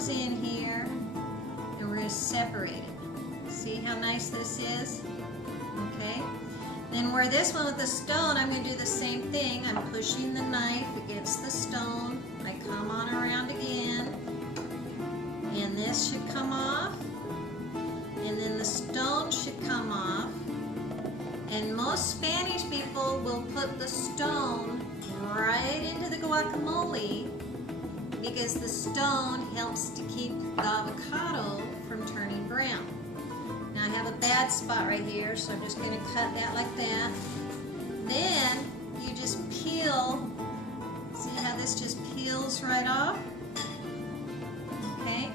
comes in here and we're going to separate it. See how nice this is? Okay. Then where this one with the stone, I'm going to do the same thing. I'm pushing the knife against the stone. I come on around again. And this should come off. And then the stone should come off. And most Spanish people will put the stone right into the guacamole because the stone helps to keep the avocado from turning brown. Now I have a bad spot right here, so I'm just going to cut that like that. Then you just peel. See how this just peels right off? Okay.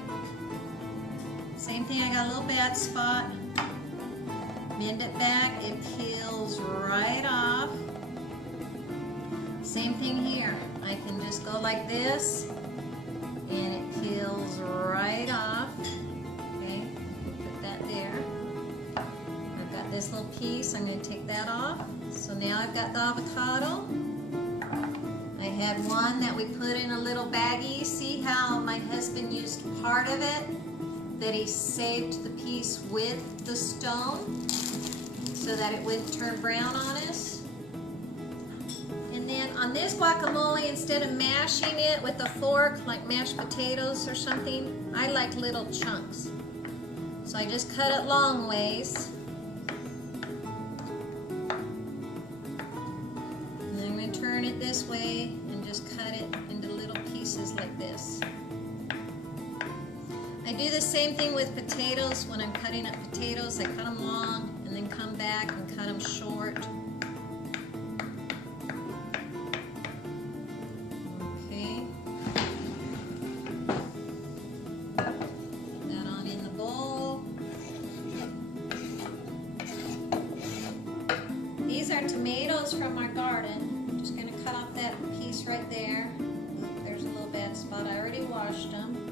Same thing, I got a little bad spot. Bend it back, it peels right off. Same thing here. I can just go like this and it peels right off. Okay, put that there. I've got this little piece, I'm going to take that off. So now I've got the avocado. I had one that we put in a little baggie. See how my husband used part of it, that he saved the piece with the stone so that it wouldn't turn brown on us. And then on this guacamole, instead of mashing it with a fork like mashed potatoes or something, I like little chunks. So I just cut it long ways. And then I'm going to turn it this way and just cut it into little pieces like this. I do the same thing with potatoes. When I'm cutting up potatoes, I cut them long and then come back and cut them short. Okay. Put that on in the bowl. These are tomatoes from our garden. I'm just going to cut off that piece right there. There's a little bad spot. I already washed them.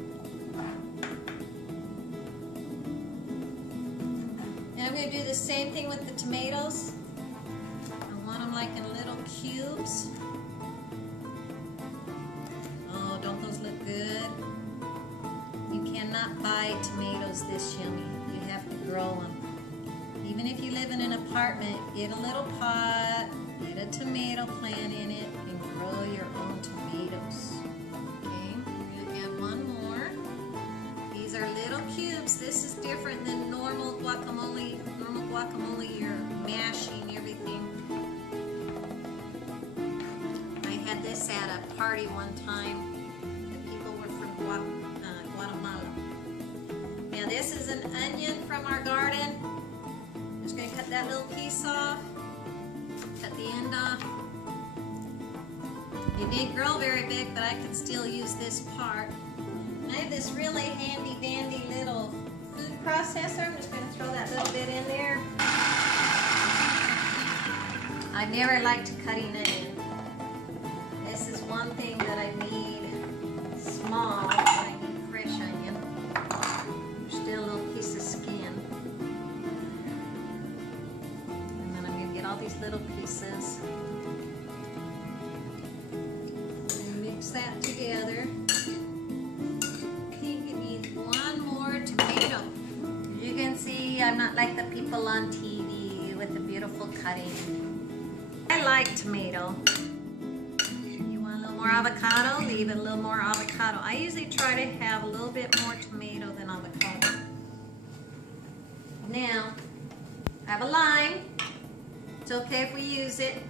I'm going to do the same thing with the tomatoes. I want them like in little cubes. Oh, don't those look good? You cannot buy tomatoes this yummy. You have to grow them. Even if you live in an apartment, get a little pot, get a tomato plant in it, and grow your own tomatoes. Okay, we're going to add one more. These are little cubes. This is different than normal guacamole. Normal guacamole, you're mashing everything. I had this at a party one time. The people were from Guatemala. Now this is an onion from our garden. I'm just going to cut that little piece off. Cut the end off. It didn't grow very big, but I can still use this part. And I have this really handy dandy little food processor. I'm just going to throw that little bit in there. I've never liked cutting onion. This is one thing that I need small, but I need fresh onion. There's still a little piece of skin. And then I'm going to get all these little pieces and mix that together. You can see I'm not like the people on TV with the beautiful cutting. I like tomato. You want a little more avocado? Leave it a little more avocado. I usually try to have a little bit more tomato than avocado. Now, I have a lime. It's okay if we use it.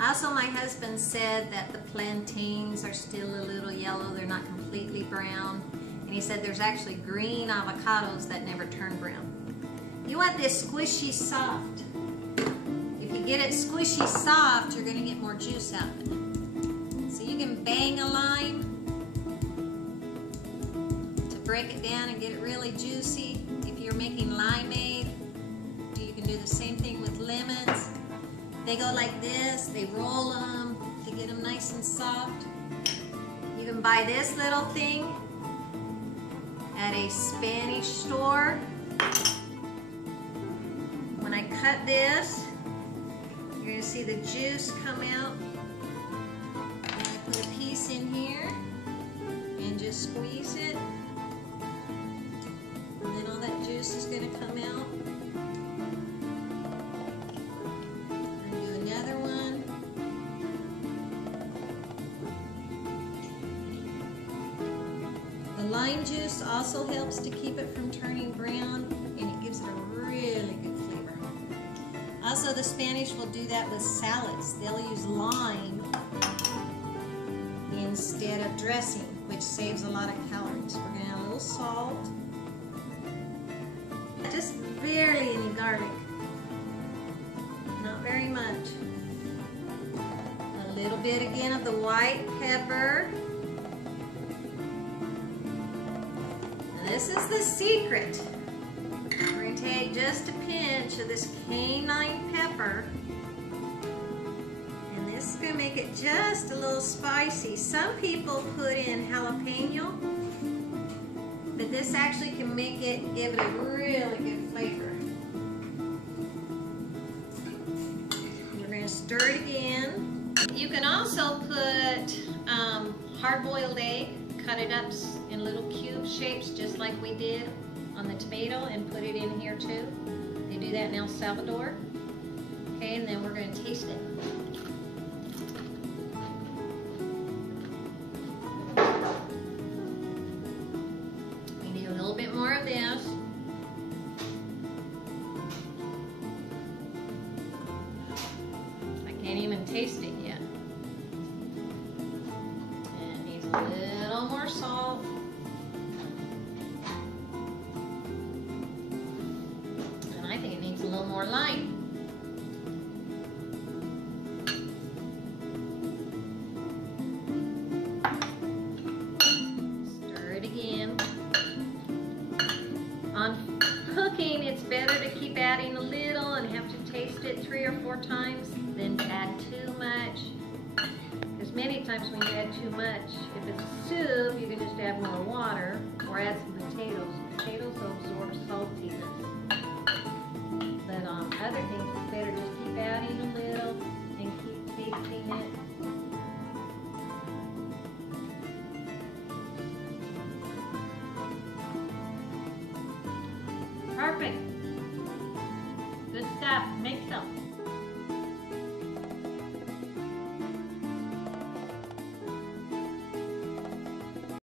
Also, my husband said that the plantains are still a little yellow. They're not completely brown. And he said there's actually green avocados that never turn brown. You want this squishy soft. If you get it squishy soft, you're going to get more juice out of it. So you can bang a lime to break it down and get it really juicy. If you're making limeade, you can do the same thing with lemons. They go like this, they roll them to get them nice and soft. You can buy this little thing at a Spanish store. When I cut this, you're going to see the juice come out. And I put a piece in here and just squeeze it. juice is going to come out. And do another one. The lime juice also helps to keep it from turning brown, and it gives it a really good flavor. Also, the Spanish will do that with salads. They'll use lime instead of dressing, which saves a lot of calories. We're going to add a little salt. Just barely any garlic. Not very much. A little bit again of the white pepper. And this is the secret. We're going to take just a pinch of this canine pepper. And this is going to make it just a little spicy. Some people put in jalapeno, but this actually can make it, give it a really good flavor. We're going to stir it again. You can also put hard-boiled egg, cut it up in little cube shapes just like we did on the tomato, and put it in here too. They do that in El Salvador. Okay, and then we're going to taste it. We need a little bit more of this. I can't even taste it yet. And it needs a little more salt. I think it needs a little more lime. Stir it again. On cooking, it's better to keep adding a little and have to taste it 3 or 4 times than to add too much. Because many times when you add too much, if it's soup, you can just add more water or add some potatoes. Potatoes absorb saltiness. But on other things, it's better just keep adding a little and keep tasting it. Perfect. Good stuff. Make